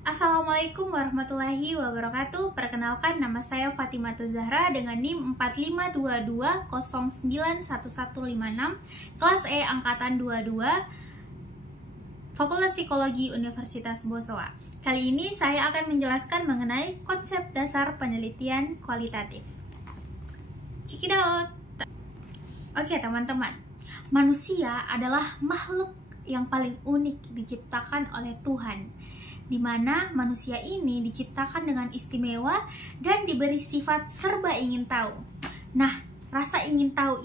Assalamualaikum warahmatullahi wabarakatuh. Perkenalkan, nama saya Fatimatul Zahra dengan NIM 4522091156, kelas E angkatan 22, Fakultas Psikologi Universitas Bosowa. Kali ini saya akan menjelaskan mengenai konsep dasar penelitian kualitatif. Cikidot. Oke teman-teman, manusia adalah makhluk yang paling unik diciptakan oleh Tuhan, di mana manusia ini diciptakan dengan istimewa dan diberi sifat serba ingin tahu. Nah, rasa ingin tahu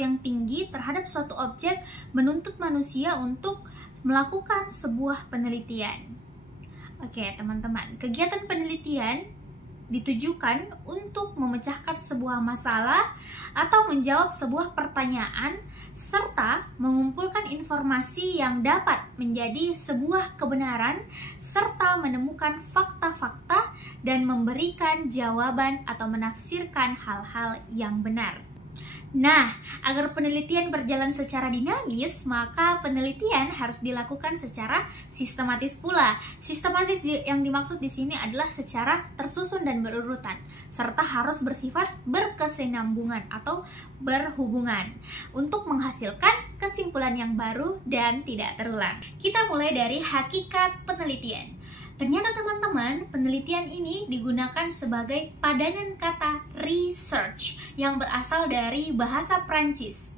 yang tinggi terhadap suatu objek menuntut manusia untuk melakukan sebuah penelitian. Oke, teman-teman, kegiatan penelitian ditujukan untuk memecahkan sebuah masalah atau menjawab sebuah pertanyaan serta mengumpulkan informasi yang dapat menjadi sebuah kebenaran serta menemukan fakta-fakta dan memberikan jawaban atau menafsirkan hal-hal yang benar. Nah, agar penelitian berjalan secara dinamis, maka penelitian harus dilakukan secara sistematis pula. Sistematis yang dimaksud di sini adalah secara tersusun dan berurutan, serta harus bersifat berkesinambungan atau berhubungan untuk menghasilkan kesimpulan yang baru dan tidak terulang. Kita mulai dari hakikat penelitian. Ternyata teman-teman, penelitian ini digunakan sebagai padanan kata research yang berasal dari bahasa Prancis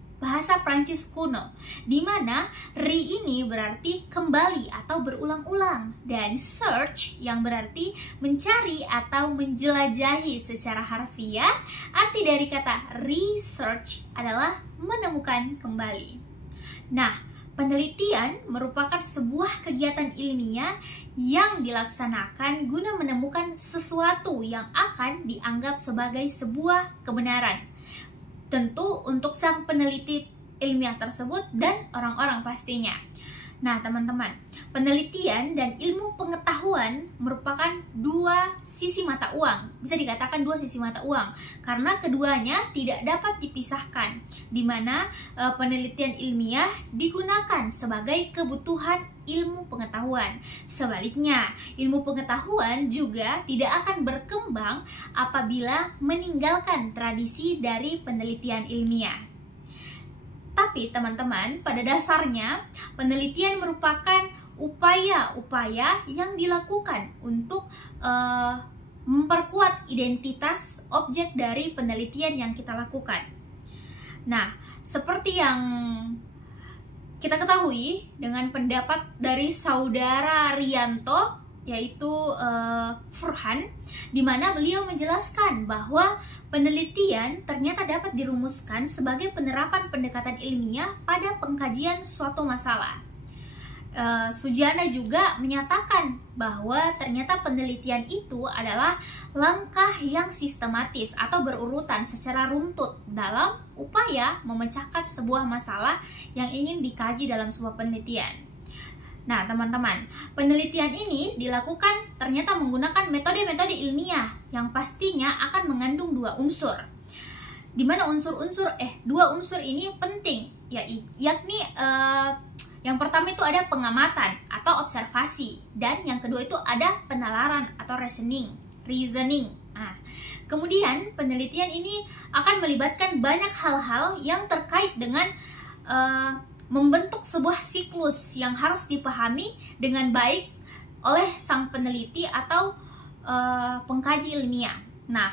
kuno, di mana re ini berarti kembali atau berulang-ulang, dan search yang berarti mencari atau menjelajahi. Secara harfiah, arti dari kata research adalah menemukan kembali. Nah, penelitian merupakan sebuah kegiatan ilmiah yang dilaksanakan guna menemukan sesuatu yang akan dianggap sebagai sebuah kebenaran. Tentu untuk sang peneliti ilmiah tersebut dan orang-orang pastinya. Nah, teman-teman, penelitian dan ilmu pengetahuan merupakan dua sisi mata uang. Bisa dikatakan dua sisi mata uang karena keduanya tidak dapat dipisahkan, di mana penelitian ilmiah digunakan sebagai kebutuhan ilmu pengetahuan. Sebaliknya, ilmu pengetahuan juga tidak akan berkembang apabila meninggalkan tradisi dari penelitian ilmiah. Tapi teman-teman, pada dasarnya penelitian merupakan upaya-upaya yang dilakukan untuk memperkuat identitas objek dari penelitian yang kita lakukan. Nah, seperti yang kita ketahui dengan pendapat dari saudara Rianto, yaitu Furhan, di mana beliau menjelaskan bahwa penelitian ternyata dapat dirumuskan sebagai penerapan pendekatan ilmiah pada pengkajian suatu masalah. Sujana juga menyatakan bahwa ternyata penelitian itu adalah langkah yang sistematis atau berurutan secara runtut dalam upaya memecahkan sebuah masalah yang ingin dikaji dalam sebuah penelitian. Nah, teman-teman, penelitian ini dilakukan ternyata menggunakan metode-metode ilmiah yang pastinya akan mengandung dua unsur. Di mana dua unsur ini penting, yakni yang pertama itu ada pengamatan atau observasi, dan yang kedua itu ada penalaran atau reasoning. Nah, kemudian penelitian ini akan melibatkan banyak hal-hal yang terkait dengan membentuk sebuah siklus yang harus dipahami dengan baik oleh sang peneliti atau pengkaji ilmiah. Nah,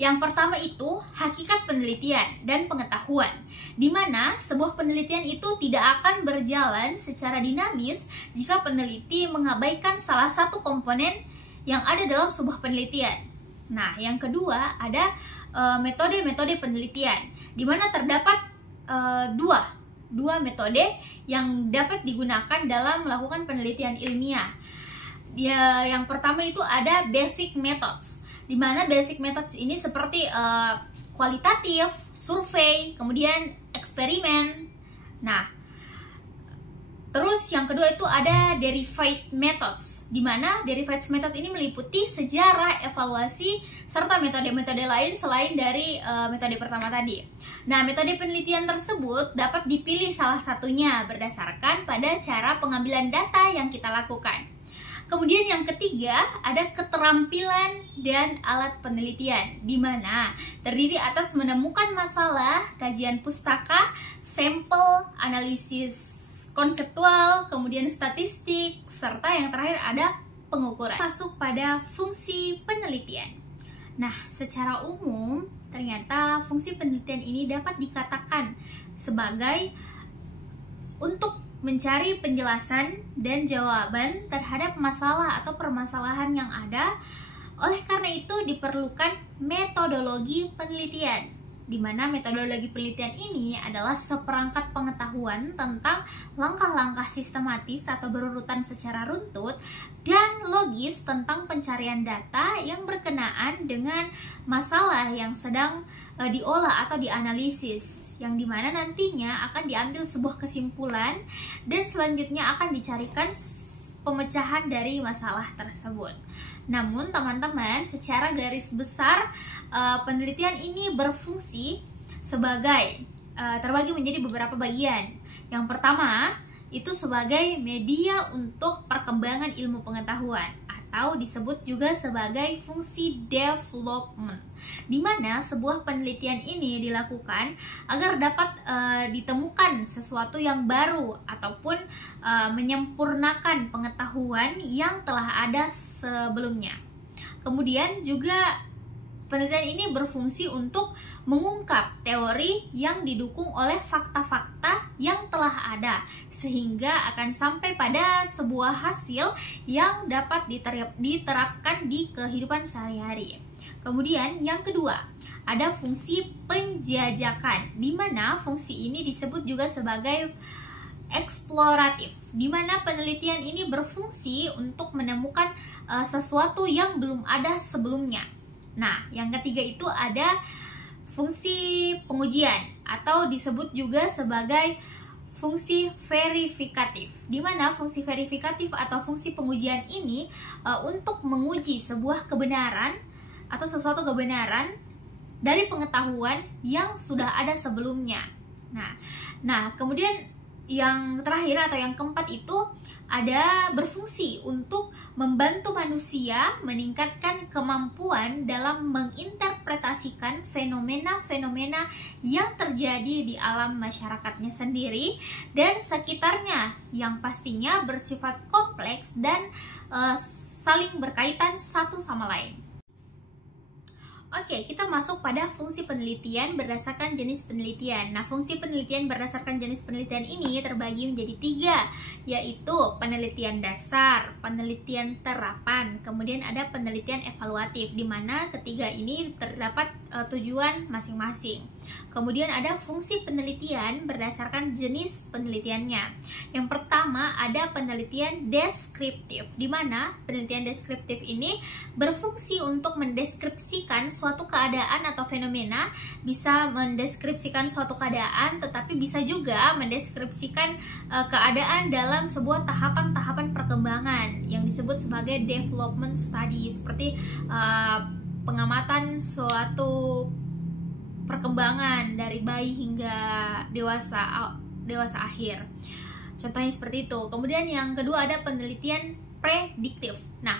yang pertama itu hakikat penelitian dan pengetahuan, di mana sebuah penelitian itu tidak akan berjalan secara dinamis jika peneliti mengabaikan salah satu komponen yang ada dalam sebuah penelitian. Nah, yang kedua ada metode-metode penelitian, di mana terdapat dua metode yang dapat digunakan dalam melakukan penelitian ilmiah. Yang pertama itu ada basic methods, di mana basic methods ini seperti kualitatif, survei, kemudian eksperimen. Nah, Terus yang kedua itu ada derived methods, di mana derived method ini meliputi sejarah, evaluasi, serta metode-metode lain selain dari metode pertama tadi. Nah, metode penelitian tersebut dapat dipilih salah satunya berdasarkan pada cara pengambilan data yang kita lakukan. Kemudian yang ketiga ada keterampilan dan alat penelitian, di mana terdiri atas menemukan masalah, kajian pustaka, sampel, analisis konseptual, kemudian statistik, serta yang terakhir ada pengukuran. Masuk pada fungsi penelitian. Nah, secara umum ternyata fungsi penelitian ini dapat dikatakan sebagai untuk mencari penjelasan dan jawaban terhadap masalah atau permasalahan yang ada. Oleh karena itu diperlukan metodologi penelitian, di mana metodologi penelitian ini adalah seperangkat pengetahuan tentang langkah-langkah sistematis atau berurutan secara runtut dan logis tentang pencarian data yang berkenaan dengan masalah yang sedang diolah atau dianalisis, yang dimana nantinya akan diambil sebuah kesimpulan dan selanjutnya akan dicarikan pemecahan dari masalah tersebut. Namun teman-teman, secara garis besar penelitian ini berfungsi sebagai terbagi menjadi beberapa bagian. Yang pertama itu sebagai media untuk perkembangan ilmu pengetahuan, atau disebut juga sebagai fungsi development, di mana sebuah penelitian ini dilakukan agar dapat ditemukan sesuatu yang baru ataupun menyempurnakan pengetahuan yang telah ada sebelumnya. Kemudian juga penelitian ini berfungsi untuk mengungkap teori yang didukung oleh fakta-fakta yang telah ada, sehingga akan sampai pada sebuah hasil yang dapat diterapkan di kehidupan sehari-hari. Kemudian yang kedua, ada fungsi penjajakan, di mana fungsi ini disebut juga sebagai eksploratif, di mana penelitian ini berfungsi untuk menemukan sesuatu yang belum ada sebelumnya. Nah, yang ketiga itu ada fungsi pengujian, atau disebut juga sebagai fungsi verifikatif, di mana fungsi verifikatif atau fungsi pengujian ini untuk menguji sebuah kebenaran atau sesuatu kebenaran dari pengetahuan yang sudah ada sebelumnya. Nah, kemudian yang terakhir atau yang keempat itu ada berfungsi untuk membantu manusia meningkatkan kemampuan dalam menginterpretasikan fenomena-fenomena yang terjadi di alam masyarakatnya sendiri dan sekitarnya, yang pastinya bersifat kompleks dan saling berkaitan satu sama lain. Oke, kita masuk pada fungsi penelitian berdasarkan jenis penelitian. Nah, fungsi penelitian berdasarkan jenis penelitian ini terbagi menjadi 3, yaitu penelitian dasar, penelitian terapan, kemudian ada penelitian evaluatif, di mana ketiga ini terdapat tujuan masing-masing. Kemudian ada fungsi penelitian berdasarkan jenis penelitiannya. Yang pertama ada penelitian deskriptif, di mana penelitian deskriptif ini berfungsi untuk mendeskripsikan suatu keadaan atau fenomena, bisa mendeskripsikan suatu keadaan, tetapi bisa juga mendeskripsikan keadaan dalam sebuah tahapan-tahapan perkembangan yang disebut sebagai development study, seperti pengamatan suatu perkembangan dari bayi hingga dewasa akhir. Contohnya seperti itu. Kemudian yang kedua ada penelitian prediktif. Nah,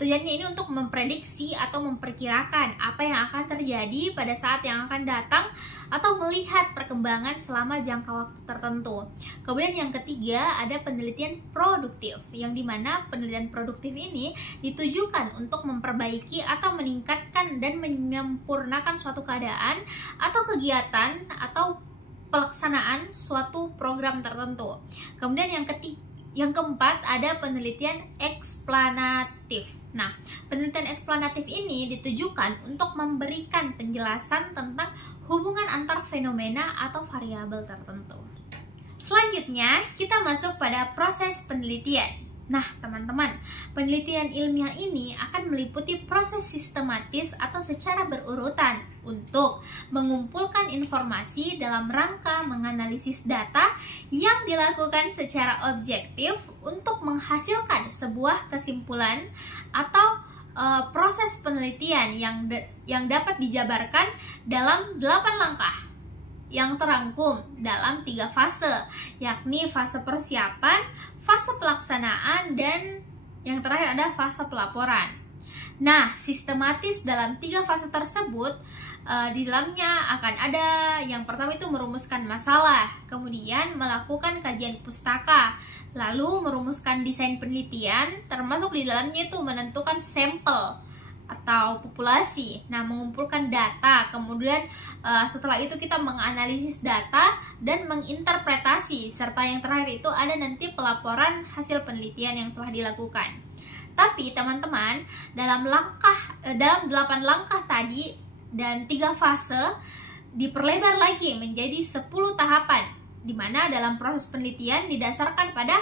tujuannya ini untuk memprediksi atau memperkirakan apa yang akan terjadi pada saat yang akan datang atau melihat perkembangan selama jangka waktu tertentu. Kemudian yang ketiga ada penelitian produktif, yang dimana penelitian produktif ini ditujukan untuk memperbaiki atau meningkatkan dan menyempurnakan suatu keadaan atau kegiatan atau pelaksanaan suatu program tertentu. Kemudian yang keempat ada penelitian eksplanatif. Nah, penelitian eksplanatif ini ditujukan untuk memberikan penjelasan tentang hubungan antar fenomena atau variabel tertentu. Selanjutnya, kita masuk pada proses penelitian. Nah, teman-teman, penelitian ilmiah ini akan meliputi proses sistematis atau secara berurutan untuk mengumpulkan informasi dalam rangka menganalisis data yang dilakukan secara objektif untuk menghasilkan sebuah kesimpulan atau proses penelitian yang dapat dijabarkan dalam 8 langkah yang terangkum dalam 3 fase, yakni fase persiapan, fase pelaksanaan, dan yang terakhir ada fase pelaporan. Nah, sistematis dalam 3 fase tersebut, di dalamnya akan ada yang pertama itu merumuskan masalah, kemudian melakukan kajian pustaka, lalu merumuskan desain penelitian, termasuk di dalamnya itu menentukan sampel atau populasi. Nah, mengumpulkan data, kemudian setelah itu kita menganalisis data dan menginterpretasi, serta yang terakhir itu ada nanti pelaporan hasil penelitian yang telah dilakukan. Tapi teman-teman, dalam 8 langkah tadi dan 3 fase diperlebar lagi menjadi 10 tahapan, di mana dalam proses penelitian didasarkan pada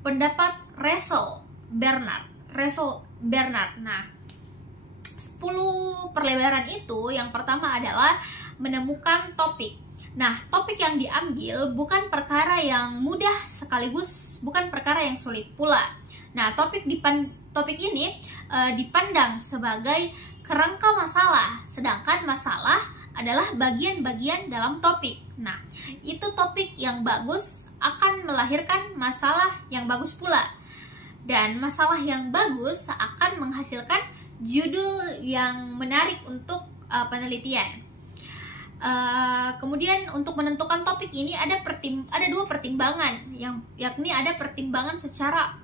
pendapat Russell Bernard. Nah, 10 perlebaran itu, yang pertama adalah menemukan topik. Nah, topik yang diambil bukan perkara yang mudah sekaligus bukan perkara yang sulit pula. Nah, topik ini dipandang sebagai kerangka masalah, sedangkan masalah adalah bagian-bagian dalam topik. Nah, itu topik yang bagus akan melahirkan masalah yang bagus pula. Dan masalah yang bagus akan menghasilkan judul yang menarik untuk penelitian. Kemudian untuk menentukan topik ini ada 2 pertimbangan, yakni ada pertimbangan secara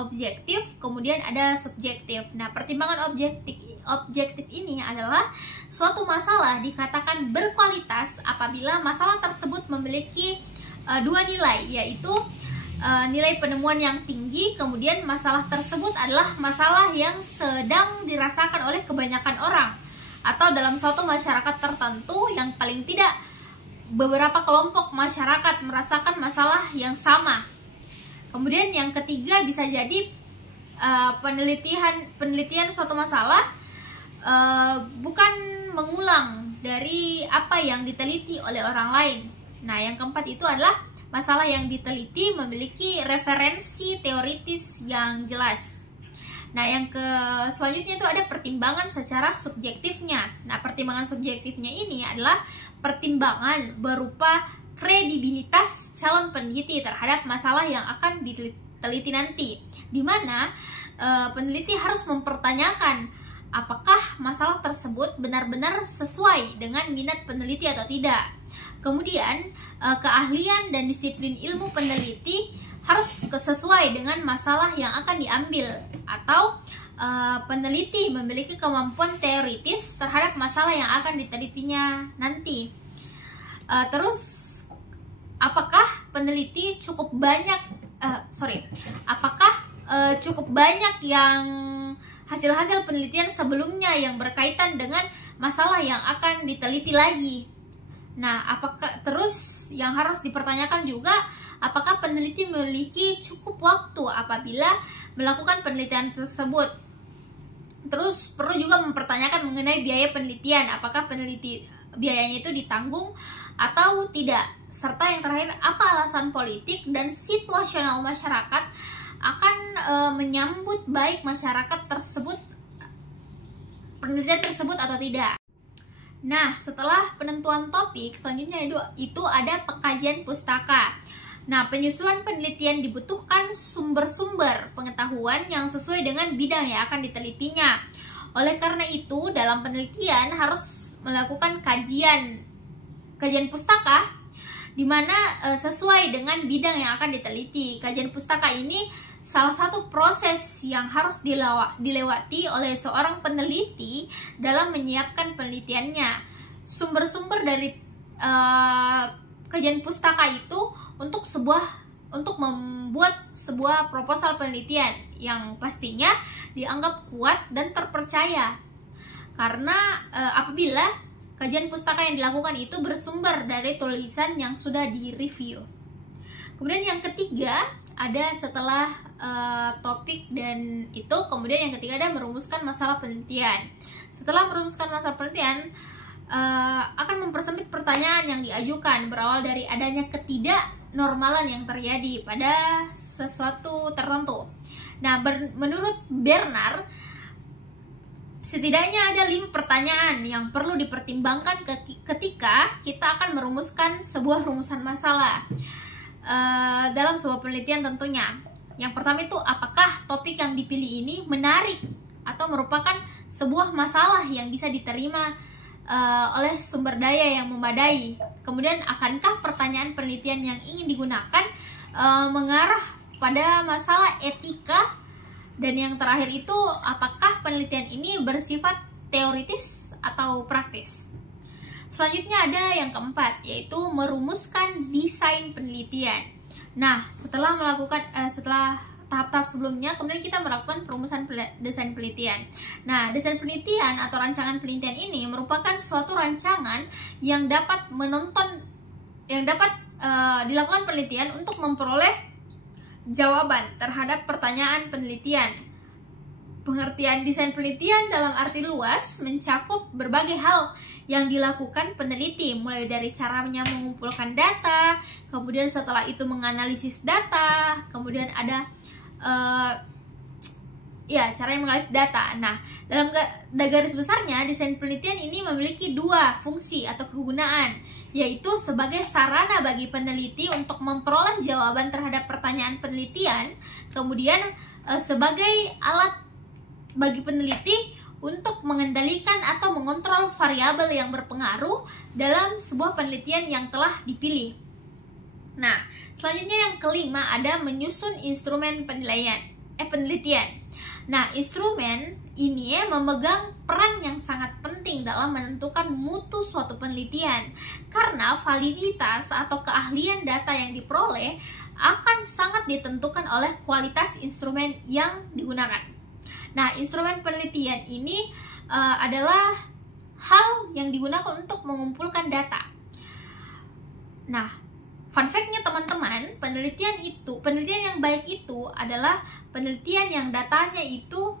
objektif, kemudian ada subjektif. Nah, pertimbangan objektif ini adalah suatu masalah dikatakan berkualitas apabila masalah tersebut memiliki 2 nilai, yaitu nilai penemuan yang tinggi, kemudian masalah tersebut adalah masalah yang sedang dirasakan oleh kebanyakan orang, atau dalam suatu masyarakat tertentu yang paling tidak beberapa kelompok masyarakat merasakan masalah yang sama. Kemudian yang ketiga bisa jadi penelitian suatu masalah bukan mengulang dari apa yang diteliti oleh orang lain. Nah, yang keempat itu adalah masalah yang diteliti memiliki referensi teoritis yang jelas. Nah, yang selanjutnya itu ada pertimbangan secara subjektifnya. Nah, pertimbangan subjektifnya ini adalah pertimbangan berupa kredibilitas calon peneliti terhadap masalah yang akan diteliti nanti, di mana peneliti harus mempertanyakan apakah masalah tersebut benar-benar sesuai dengan minat peneliti atau tidak. Kemudian keahlian dan disiplin ilmu peneliti harus sesuai dengan masalah yang akan diambil, atau peneliti memiliki kemampuan teoritis terhadap masalah yang akan ditelitinya nanti. Terus apakah peneliti cukup banyak yang hasil-hasil penelitian sebelumnya yang berkaitan dengan masalah yang akan diteliti lagi. Nah, apakah terus yang harus dipertanyakan juga, apakah peneliti memiliki cukup waktu apabila melakukan penelitian tersebut. Terus perlu juga mempertanyakan mengenai biaya penelitian, apakah biayanya itu ditanggung atau tidak. Serta yang terakhir, apa alasan politik dan situasional masyarakat akan menyambut baik masyarakat tersebut, penelitian tersebut atau tidak. Nah, setelah penentuan topik, selanjutnya itu ada pengkajian pustaka. Nah, penyusunan penelitian dibutuhkan sumber-sumber pengetahuan yang sesuai dengan bidang yang akan ditelitinya. Oleh karena itu, dalam penelitian harus melakukan kajian pustaka, di mana sesuai dengan bidang yang akan diteliti. Kajian pustaka ini salah satu proses yang harus dilewati oleh seorang peneliti dalam menyiapkan penelitiannya. Sumber-sumber dari kajian pustaka itu untuk membuat sebuah proposal penelitian yang pastinya dianggap kuat dan terpercaya. Karena apabila kajian pustaka yang dilakukan itu bersumber dari tulisan yang sudah direview. Kemudian yang ketiga ada setelah topik dan itu. Kemudian yang ketiga ada merumuskan masalah penelitian. Setelah merumuskan masalah penelitian, akan mempersempit pertanyaan yang diajukan berawal dari adanya ketidaknormalan yang terjadi pada sesuatu tertentu. Nah, menurut Bernard, setidaknya ada 5 pertanyaan yang perlu dipertimbangkan ketika kita akan merumuskan sebuah rumusan masalah dalam sebuah penelitian tentunya. Yang pertama itu, apakah topik yang dipilih ini menarik atau merupakan sebuah masalah yang bisa diterima oleh sumber daya yang memadai. Kemudian, akankah pertanyaan penelitian yang ingin digunakan mengarah pada masalah etika? Dan yang terakhir itu, apakah penelitian ini bersifat teoritis atau praktis? Selanjutnya ada yang keempat, yaitu merumuskan desain penelitian. Nah, setelah tahap-tahap sebelumnya, kemudian kita melakukan perumusan desain penelitian. Nah, desain penelitian atau rancangan penelitian ini merupakan suatu rancangan yang dapat dilakukan penelitian untuk memperoleh jawaban terhadap pertanyaan penelitian. Pengertian desain penelitian dalam arti luas mencakup berbagai hal yang dilakukan peneliti, mulai dari caranya mengumpulkan data, kemudian setelah itu menganalisis data, kemudian ada cara yang menganalisis data. Nah, dalam garis besarnya, desain penelitian ini memiliki 2 fungsi atau kegunaan, yaitu sebagai sarana bagi peneliti untuk memperoleh jawaban terhadap pertanyaan penelitian, kemudian sebagai alat bagi peneliti untuk mengendalikan atau mengontrol variabel yang berpengaruh dalam sebuah penelitian yang telah dipilih. Nah, selanjutnya yang kelima ada menyusun instrumen penelitian. Nah, instrumen ini memegang peran yang sangat penting dalam menentukan mutu suatu penelitian, karena validitas atau keahlian data yang diperoleh akan sangat ditentukan oleh kualitas instrumen yang digunakan. Nah, instrumen penelitian ini adalah hal yang digunakan untuk mengumpulkan data. Nah, fun fact-nya teman-teman, penelitian yang baik itu adalah penelitian yang datanya itu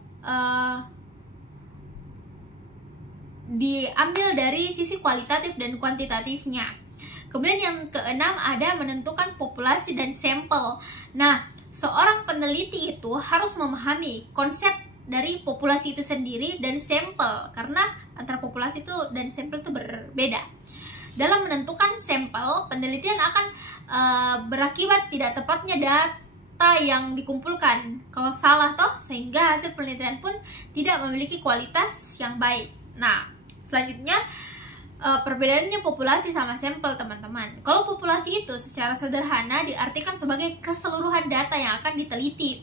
diambil dari sisi kualitatif dan kuantitatifnya. Kemudian yang keenam ada menentukan populasi dan sampel. Nah, seorang peneliti itu harus memahami konsep dari populasi itu sendiri dan sampel, karena antara populasi itu dan sampel itu berbeda. Dalam menentukan sampel, penelitian akan berakibat tidak tepatnya data yang dikumpulkan. Kalau salah sehingga hasil penelitian pun tidak memiliki kualitas yang baik. Nah, selanjutnya perbedaannya populasi sama sampel, teman-teman. Kalau populasi itu secara sederhana diartikan sebagai keseluruhan data yang akan diteliti.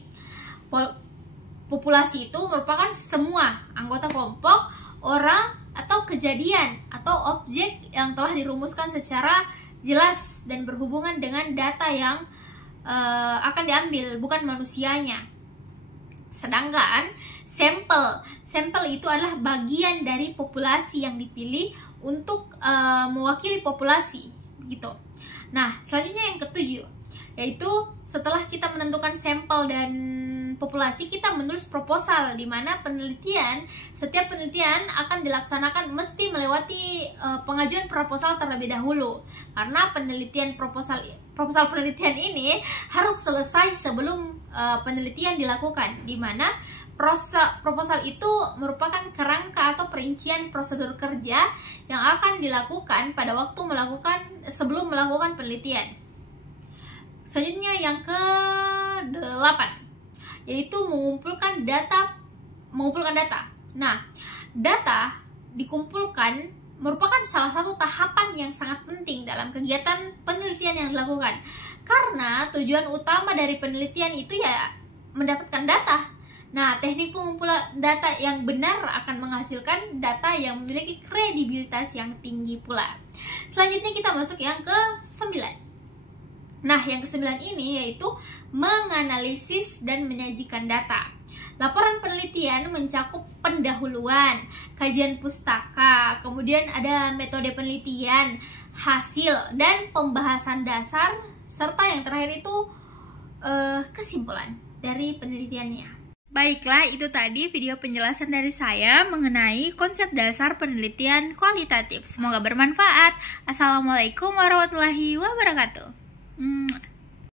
Populasi itu merupakan semua anggota kelompok, orang, atau kejadian atau objek yang telah dirumuskan secara jelas dan berhubungan dengan data yang akan diambil, bukan manusianya. Sedangkan sampel itu adalah bagian dari populasi yang dipilih untuk mewakili populasi, begitu. Nah, selanjutnya yang ketujuh, yaitu setelah kita menentukan sampel dan populasi, kita menulis proposal, di mana setiap penelitian akan dilaksanakan mesti melewati pengajuan proposal terlebih dahulu, karena proposal penelitian ini harus selesai sebelum penelitian dilakukan, di mana proposal itu merupakan kerangka atau perincian prosedur kerja yang akan dilakukan pada waktu sebelum melakukan penelitian. Selanjutnya yang ke-8, yaitu mengumpulkan data. Nah, data dikumpulkan merupakan salah satu tahapan yang sangat penting dalam kegiatan penelitian yang dilakukan, karena tujuan utama dari penelitian itu ya mendapatkan data. Nah, teknik pengumpulan data yang benar akan menghasilkan data yang memiliki kredibilitas yang tinggi pula. Selanjutnya kita masuk yang ke-9. Nah, yang ke-9 ini yaitu menganalisis dan menyajikan data. Laporan penelitian mencakup pendahuluan, kajian pustaka, kemudian ada metode penelitian, hasil, dan pembahasan dasar, serta yang terakhir itu kesimpulan. dari penelitiannya. Baiklah, itu tadi video penjelasan dari saya mengenai konsep dasar penelitian kualitatif. Semoga bermanfaat. Assalamualaikum warahmatullahi wabarakatuh.